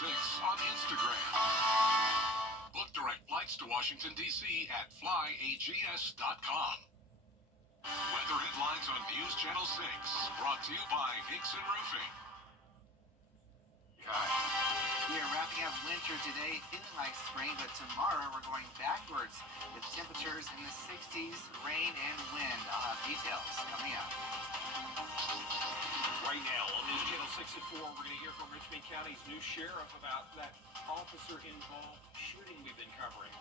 6 on Instagram. Book direct flights to Washington, D.C. at flyags.com. Weather headlines on News Channel 6, brought to you by Hickson Roofing. We are wrapping up winter today, feeling like spring, but tomorrow we're going backwards with temperatures in the 60s, rain and wind. I'll have details coming up. Right now on News Channel 6 at 4, we're going to hear from Richmond County's new sheriff about that officer-involved shooting we've been covering.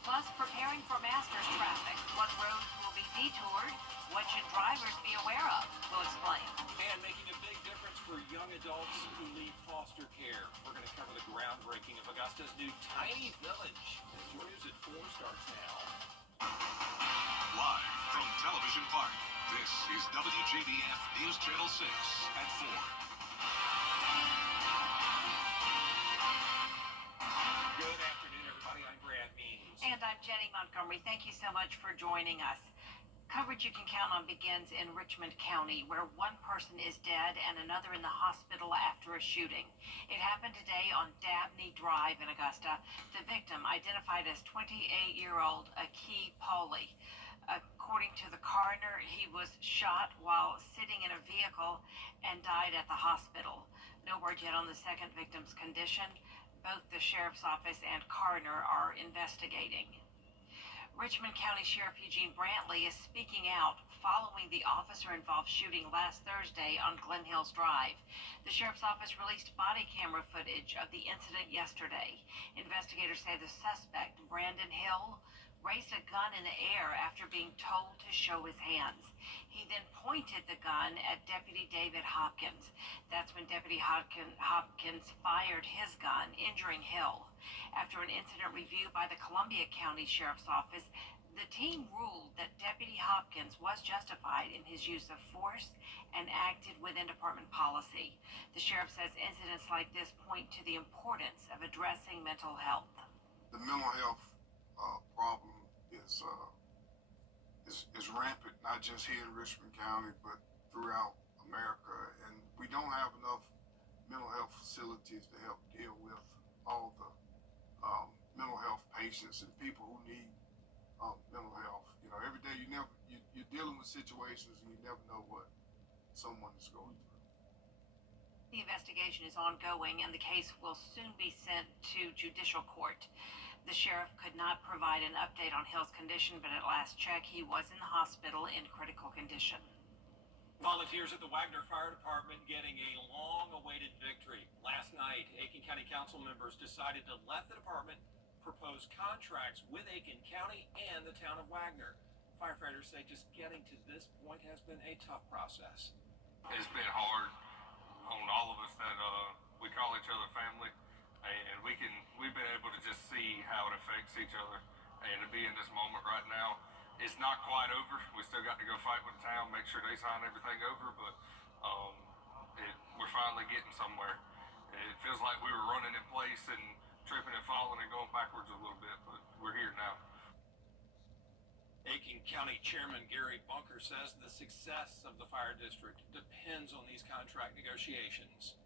Plus, preparing for Masters traffic. What roads will be detoured? What should drivers be aware of? We'll explain. And making a big difference for young adults who leave foster care. We're going to cover the groundbreaking of Augusta's new tiny village. Your news at 4 starts now. Live from Television Park, this is WJBF News Channel 6 at 4. Good afternoon, everybody. I'm Brad Means. And I'm Jenny Montgomery. Thank you so much for joining us. Coverage you can count on begins in Richmond County, where one person is dead and another in the hospital after a shooting. It happened today on Dabney Drive in Augusta. The victim, identified as 28-year-old Akee Pauley. According to the coroner, he was shot while sitting in a vehicle and died at the hospital. No word yet on the second victim's condition. Both the sheriff's office and coroner are investigating. Richmond County Sheriff Eugene Brantley is speaking out following the officer-involved shooting last Thursday on Glen Hills Drive. The sheriff's office released body camera footage of the incident yesterday. Investigators say the suspect, Brandon Hill, raised a gun in the air after being told to show his hands. He then pointed the gun at Deputy David Hopkins. That's when Deputy Hopkins fired his gun, injuring Hill. After an incident review by the Columbia County Sheriff's Office, the team ruled that Deputy Hopkins was justified in his use of force and acted within department policy. The sheriff says incidents like this point to the importance of addressing mental health. The mental health problem is rampant, not just here in Richmond County, but throughout America. And we don't have enough mental health facilities to help deal with all the mental health patients and people who need mental health. You know, every day you're dealing with situations and you never know what someone is going through. The investigation is ongoing and the case will soon be sent to judicial court. The sheriff could not provide an update on Hill's condition, but at last check, he was in the hospital in critical condition. Volunteers at the Wagner Fire Department getting a long-awaited victory. Last night, Aiken County Council members decided to let the department propose contracts with Aiken County and the town of Wagner. Firefighters say just getting to this point has been a tough process. It's been hard on all of us that we call each other family, and we've been able to just see how it affects each other, and to be in this moment right now, it's not quite over. We still got to go fight with the town, make sure they sign everything over, but we're finally getting somewhere. It feels like we were running in place and tripping and falling and going backwards a little bit, but we're here now. Aiken County Chairman Gary Bunker says the success of the fire district depends on these contract negotiations.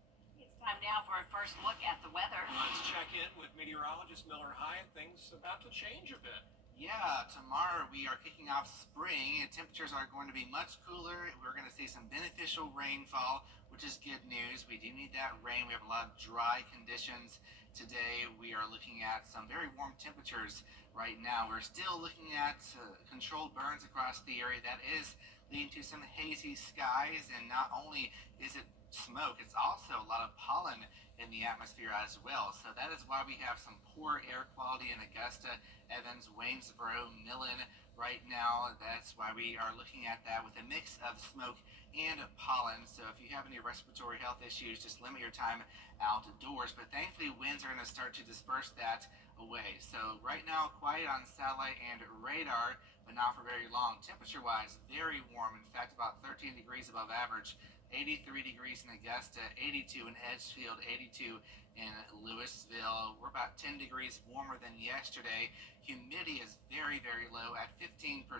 It's time now for a first look at the weather. Let's check in with meteorologist Miller Hyatt. Things about to change a bit. Yeah, tomorrow we are kicking off spring and temperatures are going to be much cooler. We're going to see some beneficial rainfall, which is good news. We do need that rain. We have a lot of dry conditions today. We are looking at some very warm temperatures right now. We're still looking at controlled burns across the area. That is leading to some hazy skies, and not only is it smoke, it's also a lot of pollen in the atmosphere as well. So that is why we have some poor air quality in Augusta, Evans, Waynesboro, Millen right now. That's why we are looking at that with a mix of smoke and pollen. So if you have any respiratory health issues, just limit your time outdoors. But thankfully, winds are going to start to disperse that away. So right now, quiet on satellite and radar, but not for very long. Temperature-wise, very warm. In fact, about 13 degrees above average. 83 degrees in Augusta, 82 in Edgefield, 82 in Louisville. We're about 10 degrees warmer than yesterday. Humidity is very, very low at 15%.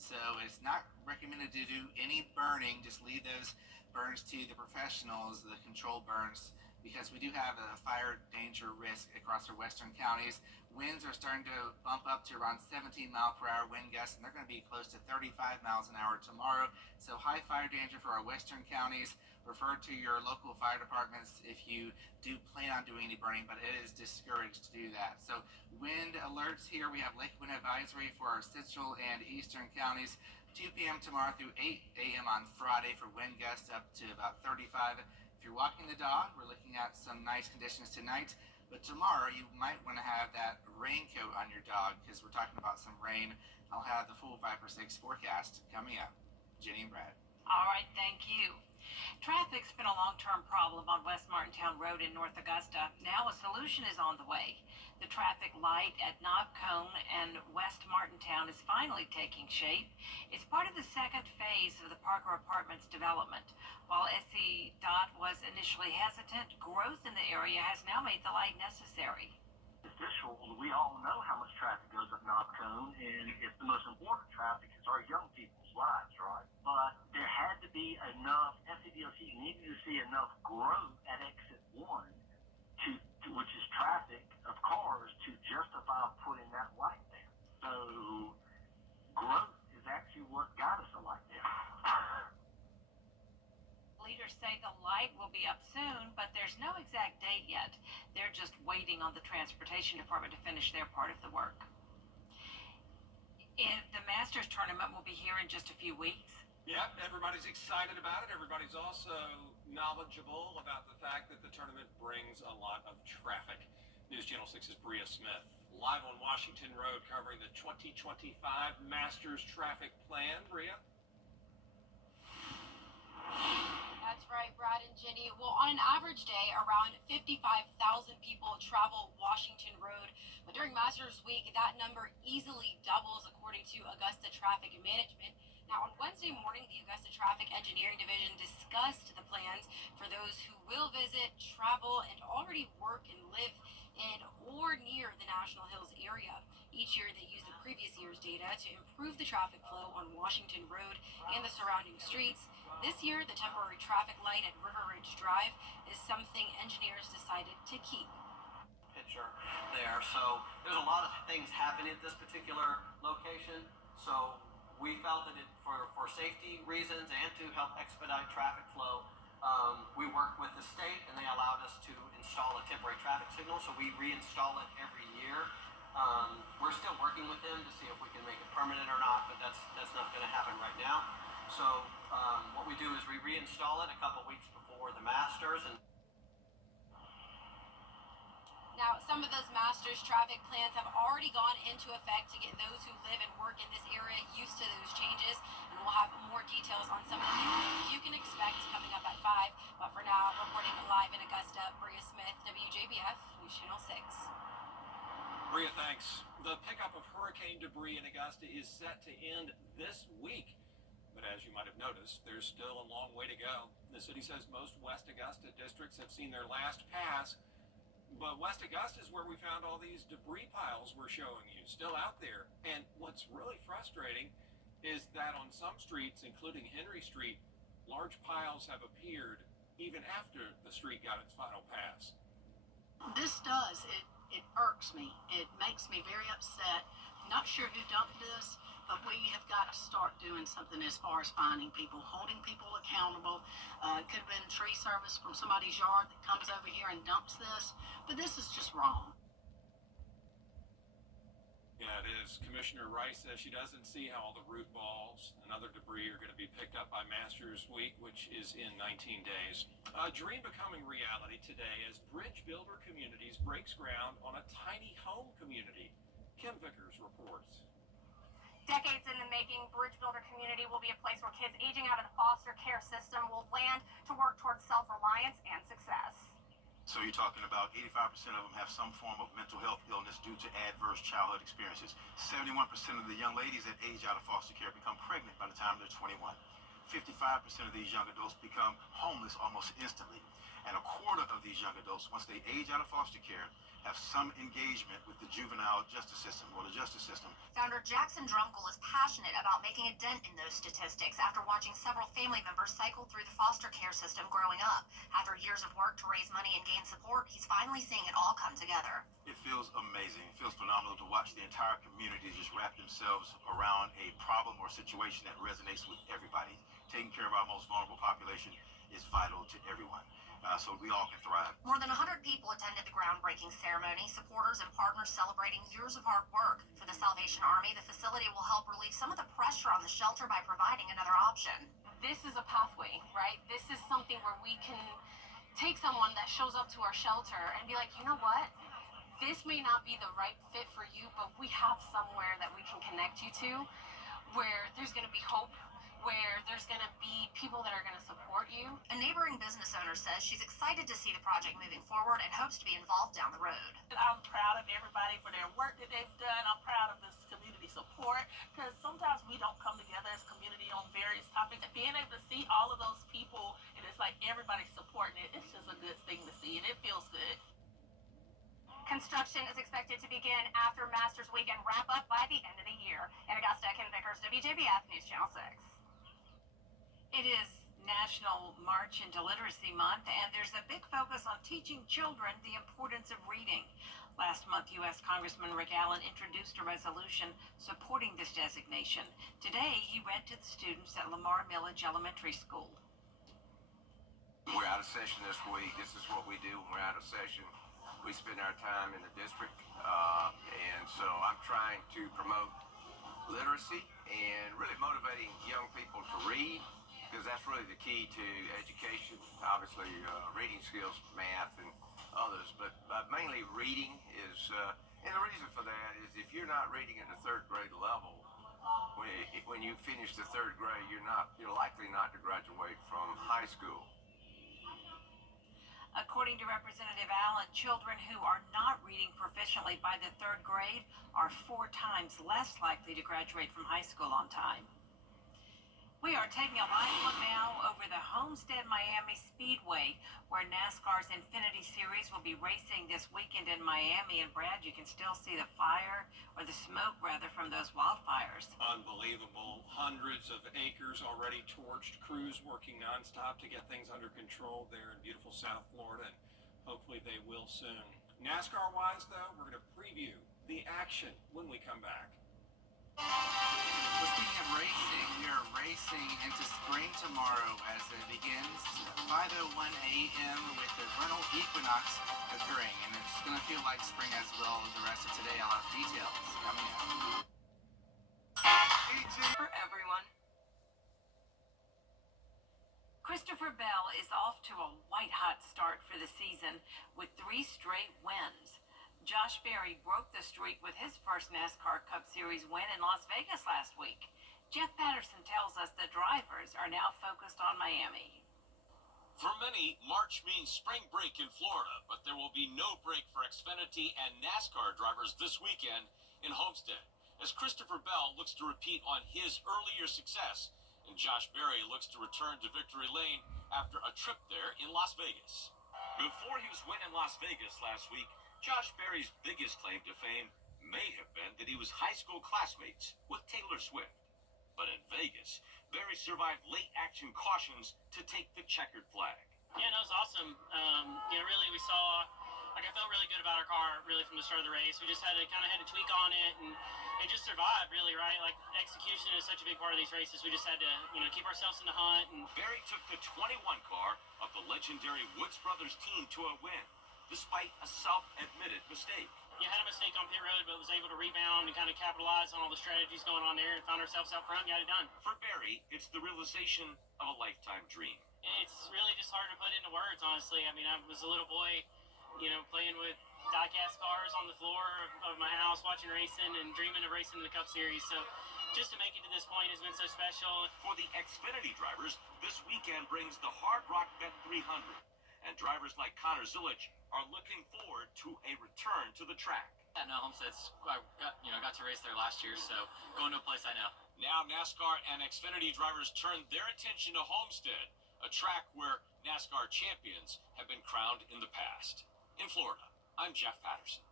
So it's not recommended to do any burning. Just leave those burns to the professionals, the controlled burns because we do have a fire danger risk across our western counties. Winds are starting to bump up to around 17-mile-per-hour wind gusts, and they're going to be close to 35 miles an hour tomorrow. So high fire danger for our western counties. Refer to your local fire departments if you do plan on doing any burning, but it is discouraged to do that. So wind alerts here. We have lake wind advisory for our central and eastern counties. 2 p.m. tomorrow through 8 a.m. on Friday for wind gusts up to about 35. If you're walking the dog, we're looking at some nice conditions tonight. But tomorrow, you might want to have that raincoat on your dog because we're talking about some rain. I'll have the full 5 for 6 forecast coming up. Jenny and Brad. All right, thank you. Traffic's been a long-term problem on West Martintown Road in North Augusta. Now a solution is on the way. The traffic light at Knob Cone and West Martintown is finally taking shape. It's part of the second phase of the Parker Apartments development. While SCDOT was initially hesitant, growth in the area has now made the light necessary. Officials, we all know how much traffic goes up Knob Cone, and it's the most important traffic. It's our young people's lives, right? But there had to be enough, FCDOT needed to see enough growth at exit 1, which is traffic of cars, to justify putting that light there. So growth is actually what got us a light there. Leaders say the light will be up soon, but there's no exact date yet. They're just waiting on the Transportation Department to finish their part of the work. The Masters tournament will be here in just a few weeks. Yep, everybody's excited about it. Everybody's also knowledgeable about the fact that the tournament brings a lot of traffic. News Channel 6's Bria Smith, live on Washington Road, covering the 2025 Masters traffic plan. Bria? That's right, Brad and Jenny. Well, on an average day, around 55,000 people travel Washington Road. But during Masters Week, that number easily doubles, according to Augusta Traffic Management. Now, on Wednesday morning, the Augusta Traffic Engineering Division discussed the plans for those who will visit, travel, and already work and live in or near the National Hills area. Each year, they use the previous year's data to improve the traffic flow on Washington Road and the surrounding streets. This year, the temporary traffic light at River Ridge Drive is something engineers decided to keep. Picture there. So there's a lot of things happening at this particular location. So we felt that for safety reasons and to help expedite traffic flow, we worked with the state and they allowed us to install a temporary traffic signal. So we reinstall it every year. We're still working with them to see if we can make it permanent or not, but that's not going to happen right now. So what we do is we reinstall it a couple weeks before the Masters. And now, some of those Masters traffic plans have already gone into effect to get those who live and work in this area used to those changes. And we'll have more details on some of the things you can expect coming up at 5. But for now, reporting live in Augusta, Bria Smith, WJBF, News Channel 6. Bria, thanks. The pickup of hurricane debris in Augusta is set to end this week. But as you might have noticed, there's still a long way to go. The city says most West Augusta districts have seen their last pass. But West Augusta is where we found all these debris piles we're showing you, still out there. And what's really frustrating is that on some streets, including Henry Street, large piles have appeared even after the street got its final pass. This does. It irks me. It makes me very upset. Not sure who dumped this, but we have got to start doing something as far as finding people, holding people accountable. It could have been tree service from somebody's yard that comes over here and dumps this, but this is just wrong. Yeah, it is. Commissioner Rice says she doesn't see how all the root balls and other debris are going to be picked up by Masters Week, which is in 19 days. A dream becoming reality today as Bridge Builder Communities breaks ground on a tiny home community. Kim Vickers reports. Decades in the making, Bridge Builder Community will be a place where kids aging out of the foster care system will land to work towards self-reliance and success. So you're talking about 85% of them have some form of mental health illness due to adverse childhood experiences. 71% of the young ladies that age out of foster care become pregnant by the time they're 21. 55% of these young adults become homeless almost instantly. And a quarter of these young adults, once they age out of foster care, have some engagement with the juvenile justice system or the justice system. Founder Jackson Drumgoole is passionate about making a dent in those statistics after watching several family members cycle through the foster care system growing up. After years of work to raise money and gain support, he's finally seeing it all come together. It feels amazing. It feels phenomenal to watch the entire community just wrap themselves around a problem or situation that resonates with everybody. Taking care of our most vulnerable population is vital to everyone. So we all can thrive. More than 100 people attended the groundbreaking ceremony, supporters and partners celebrating years of hard work. For the Salvation Army, the facility will help relieve some of the pressure on the shelter by providing another option. This is a pathway, right? This is something where we can take someone that shows up to our shelter and be like, you know what? This may not be the right fit for you, but we have somewhere that we can connect you to where there's going to be hope, where there's going to be people that are going to support you. A neighboring business owner says she's excited to see the project moving forward and hopes to be involved down the road. I'm proud of everybody for their work that they've done. I'm proud of this community support because sometimes we don't come together as community on various topics. Being able to see all of those people and it's like everybody supporting it, it's just a good thing to see and it feels good. Construction is expected to begin after Masters Weekend wrap up by the end of the year. In Augusta, Ken Vickers, WJBF News Channel 6. It is National March into Literacy Month, and there's a big focus on teaching children the importance of reading. Last month, U.S. Congressman Rick Allen introduced a resolution supporting this designation. Today, he read to the students at Lamar Millage Elementary School. We're out of session this week. This is what we do when we're out of session. We spend our time in the district, and so I'm trying to promote literacy and really motivating young people to read, because that's really the key to education. Obviously, reading skills, math, and others, but mainly reading is, and the reason for that is if you're not reading at the third grade level, when you finish the third grade, you're likely not to graduate from high school. According to Representative Allen, children who are not reading proficiently by the third grade are 4 times less likely to graduate from high school on time. We are taking a live look now over the Homestead Miami Speedway, where NASCAR's Infinity Series will be racing this weekend in Miami. And Brad, you can still see the fire, or the smoke rather, from those wildfires. Unbelievable. Hundreds of acres already torched. Crews working nonstop to get things under control there in beautiful South Florida, and hopefully they will soon. NASCAR-wise, though, we're going to preview the action when we come back. Well, speaking of racing, we are racing into spring tomorrow as it begins 5:01 a.m. with the vernal equinox occurring, and it's going to feel like spring as well as the rest of today. I'll have details coming up. For everyone. Christopher Bell is off to a white-hot start for the season with 3 straight wins. Josh Berry broke the streak with his first NASCAR Cup Series win in Las Vegas last week. Jeff Patterson tells us the drivers are now focused on Miami. For many, March means spring break in Florida, but there will be no break for Xfinity and NASCAR drivers this weekend in Homestead, as Christopher Bell looks to repeat on his earlier success, and Josh Berry looks to return to victory lane after a trip there in Las Vegas. Before his win in Las Vegas last week, Josh Berry's biggest claim to fame may have been that he was high school classmates with Taylor Swift. But in Vegas, Berry survived late-action cautions to take the checkered flag. Yeah, no, it was awesome. Really, we saw, I felt really good about our car, really, from the start of the race. We just had to tweak on it and just survive, really, right? Like, execution is such a big part of these races. We just had to, keep ourselves in the hunt. And Berry took the 21 car of the legendary Woods Brothers team to a win, despite a self-admitted mistake. You had a mistake on pit road, but was able to rebound and kind of capitalize on all the strategies going on there and found ourselves out front and got it done. For Berry, it's the realization of a lifetime dream. It's really just hard to put into words, honestly. I was a little boy, playing with die-cast cars on the floor of my house, watching racing and dreaming of racing in the Cup Series. So just to make it to this point has been so special. For the Xfinity drivers, this weekend brings the Hard Rock Bet 300. And drivers like Connor Zilic are looking forward to a return to the track. Yeah, no, Homestead's, I got to race there last year, so going to a place I know. Now NASCAR and Xfinity drivers turn their attention to Homestead, a track where NASCAR champions have been crowned in the past. In Florida, I'm Jeff Patterson.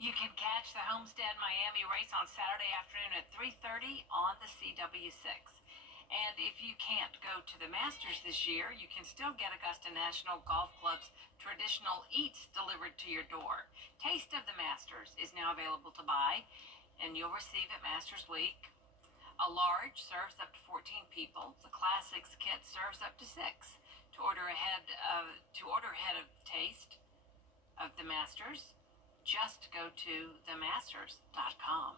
You can catch the Homestead Miami race on Saturday afternoon at 3:30 on the CW6. And if you can't go to the Masters this year, you can still get Augusta National Golf Club's traditional eats delivered to your door. Taste of the Masters is now available to buy, and you'll receive at Masters Week. A large serves up to 14 people. The Classics kit serves up to 6. To order ahead of taste of the Masters, just go to themasters.com.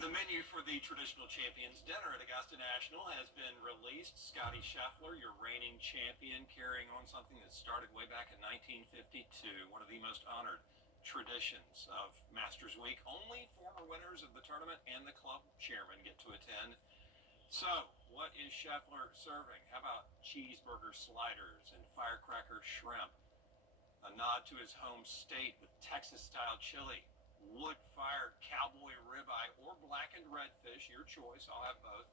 The menu for the traditional champions dinner at Augusta National has been released. Scotty Scheffler, your reigning champion, carrying on something that started way back in 1952, one of the most honored traditions of Masters Week. Only former winners of the tournament and the club chairman get to attend. So, what is Scheffler serving? How about cheeseburger sliders and firecracker shrimp? A nod to his home state with Texas-style chili, wood-fired cowboy ribeye, or blackened redfish, your choice, I'll have both.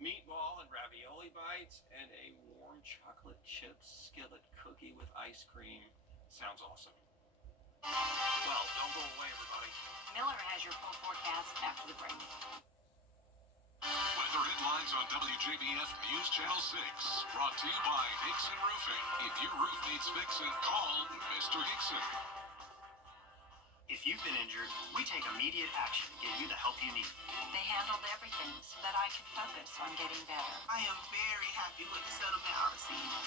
Meatball and ravioli bites, and a warm chocolate chip skillet cookie with ice cream. Sounds awesome. Well, don't go away, everybody. Miller has your full forecast after the break. Weather headlines on WJBF News Channel 6. Brought to you by Hickson Roofing. If your roof needs fixing, call Mr. Hickson. If you've been injured, we take immediate action to get you the help you need. They handled everything so that I could focus on getting better. I am very happy with the settlement I received.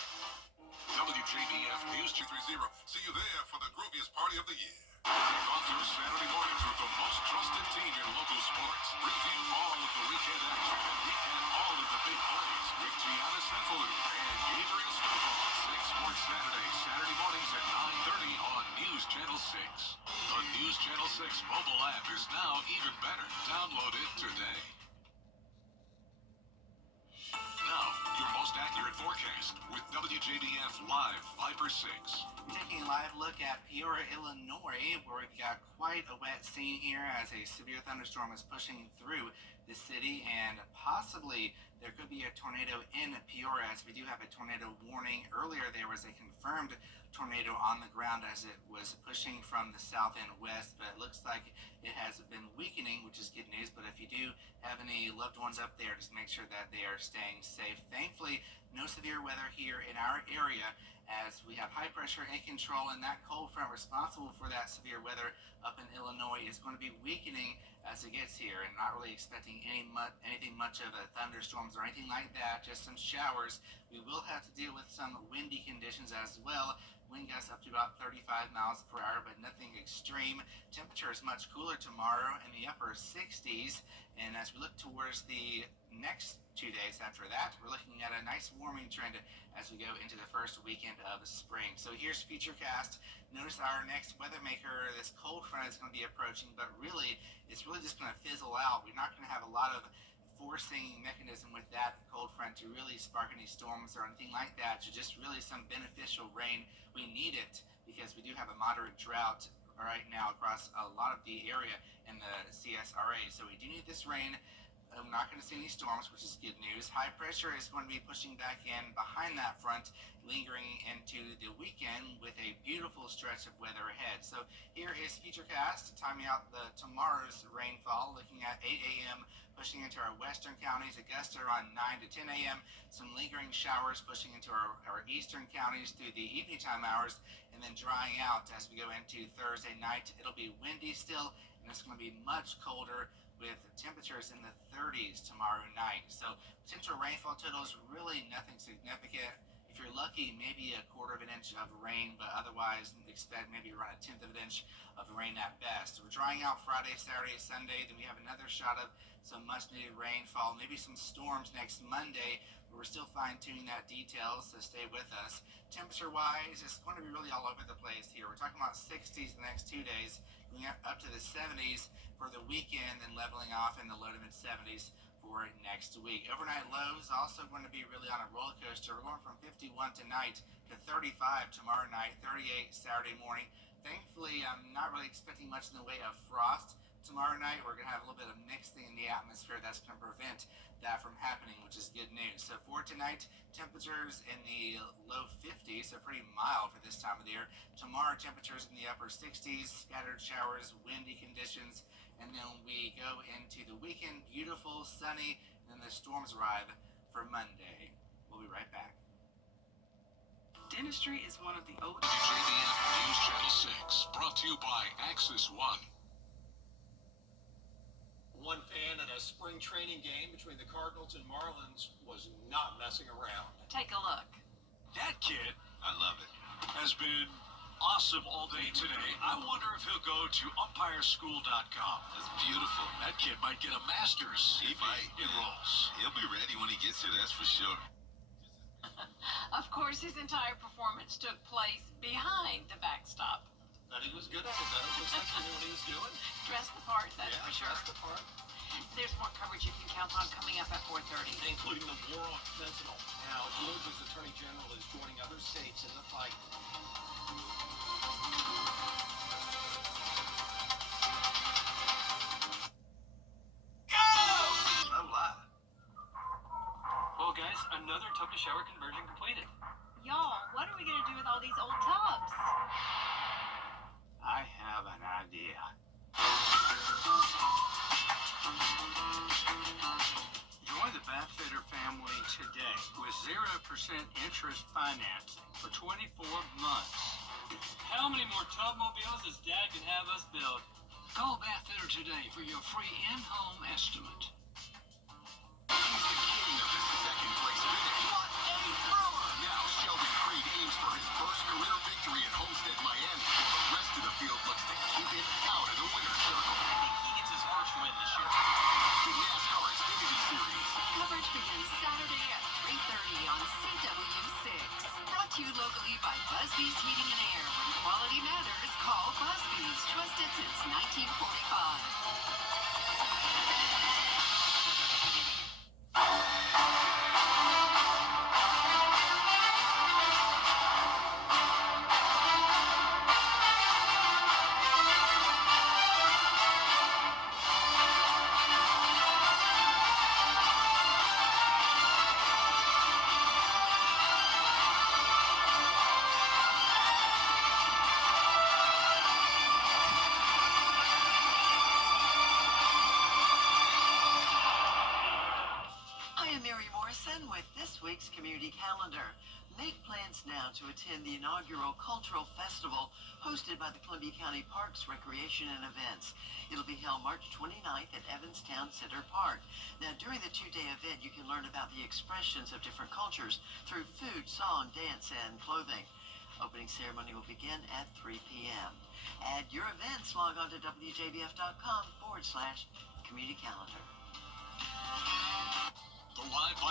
WJBF News 230. See you there for the grooviest party of the year. Kick off your Saturday mornings with the most trusted team in local sports. Review all of the weekend action and recap all of the big plays with Gianna Cephalou and Gabriel Snowball. 6 Sports Saturday, Saturday mornings at 9:30 on News Channel 6. The News Channel 6 mobile app is now even better. Download it today. Now, your most accurate forecast with WJBF Live Viper 6. Taking a live look at Peoria, Illinois, where we've got quite a wet scene here as a severe thunderstorm is pushing through the city, and possibly there could be a tornado in Peoria, as we do have a tornado warning. Earlier there was a confirmed tornado on the ground as it was pushing from the south and west, but it looks like it has been weakening, which is good news. But if you do have any loved ones up there, just make sure that they are staying safe. Thankfully, no severe weather here in our area, as we have high pressure in control, and that cold front responsible for that severe weather up in Illinois is going to be weakening as it gets here, and not really expecting anything much of a thunderstorms or anything like that, just some showers. We will have to deal with some windy conditions as well. Wind gusts up to about 35 miles per hour, but nothing extreme. Temperature is much cooler tomorrow in the upper 60s, and as we look towards the next 2 days after that, we're looking at a nice warming trend as we go into the first weekend of spring. So here's Futurecast. Notice our next weather maker, this cold front is going to be approaching, but really, it's really just going to fizzle out. We're not going to have a lot of forcing mechanism with that cold front to really spark any storms or anything like that. So just really some beneficial rain. We need it because we do have a moderate drought right now across a lot of the area in the CSRA. So we do need this rain. I'm not going to see any storms, which is good news. High pressure is going to be pushing back in behind that front, lingering into the weekend with a beautiful stretch of weather ahead. So here is Futurecast, timing out the tomorrow's rainfall, looking at 8 a.m., pushing into our western counties. Augusta around 9 to 10 a.m. Some lingering showers pushing into our eastern counties through the evening time hours, and then drying out as we go into Thursday night. It'll be windy still, and it's going to be much colder, with temperatures in the 30s tomorrow night. So potential rainfall totals, really nothing significant. If you're lucky, maybe a quarter of an inch of rain, but otherwise expect maybe around a tenth of an inch of rain at best. We're drying out Friday, Saturday, Sunday. Then we have another shot of some much needed rainfall, maybe some storms next Monday, but we're still fine-tuning that details, so stay with us. Temperature-wise, it's going to be really all over the place here. We're talking about 60s the next 2 days, going up to the 70s for the weekend, and leveling off in the low to mid 70s for next week. Overnight lows also going to be really on a roller coaster. We're going from 51 tonight to 35 tomorrow night, 38 Saturday morning. Thankfully, I'm not really expecting much in the way of frost, Tomorrow night, we're going to have a little bit of mixing in the atmosphere that's going to prevent that from happening, which is good news. So for tonight, temperatures in the low 50s, so pretty mild for this time of the year. Tomorrow, temperatures in the upper 60s, scattered showers, windy conditions, and then we go into the weekend, beautiful, sunny, and then the storms arrive for Monday. We'll be right back. Dentistry is one of the oldest. WJBF News Channel 6, brought to you by Axis One. One fan at a spring training game between the Cardinals and Marlins was not messing around. Take a look. That kid, I love it, has been awesome all day today. I wonder if he'll go to umpireschool.com. That's beautiful. That kid might get a master's if he enrolls. He'll be ready when he gets here, that's for sure. Of course, his entire performance took place behind the backstop. Thought he was good at it, though. Looks like he knew what he was doing. Dressed the part, that's for sure. Dressed the part. There's more coverage you can count on coming up at 4:30. Including the war on fentanyl. Now, Georgia's Attorney General is joining other states in the fight. No lie. Well, guys, another tub to shower conversion completed. Y'all, what are we gonna do with all these old tubs? I have an idea. Join the Bathfitter family today with 0% interest financing for 24 months. How many more tub mobiles does Dad can have us build? Call Bathfitter today for your free in-home estimate. He's the king of the second place finish. What a thriller! Now Sheldon Creed aims for his first career victory at Homestead, Miami, while the rest of the field looks to keep it out of the winner's circle. I think he gets his first win this year. The NASCAR Xfinity Series. Coverage begins Saturday at 3:30 on CW6. Brought to you locally by Busby's Heating and Air. When quality matters, call Busby's. Trusted since 1945. With this week's community calendar. Make plans now to attend the inaugural cultural festival hosted by the Columbia County Parks, Recreation, and Events. It'll be held March 29th at Evanstown Center Park. Now, during the two-day event, you can learn about the expressions of different cultures through food, song, dance, and clothing. Opening ceremony will begin at 3 p.m. Add your events. Log on to WJBF.com/community calendar. The live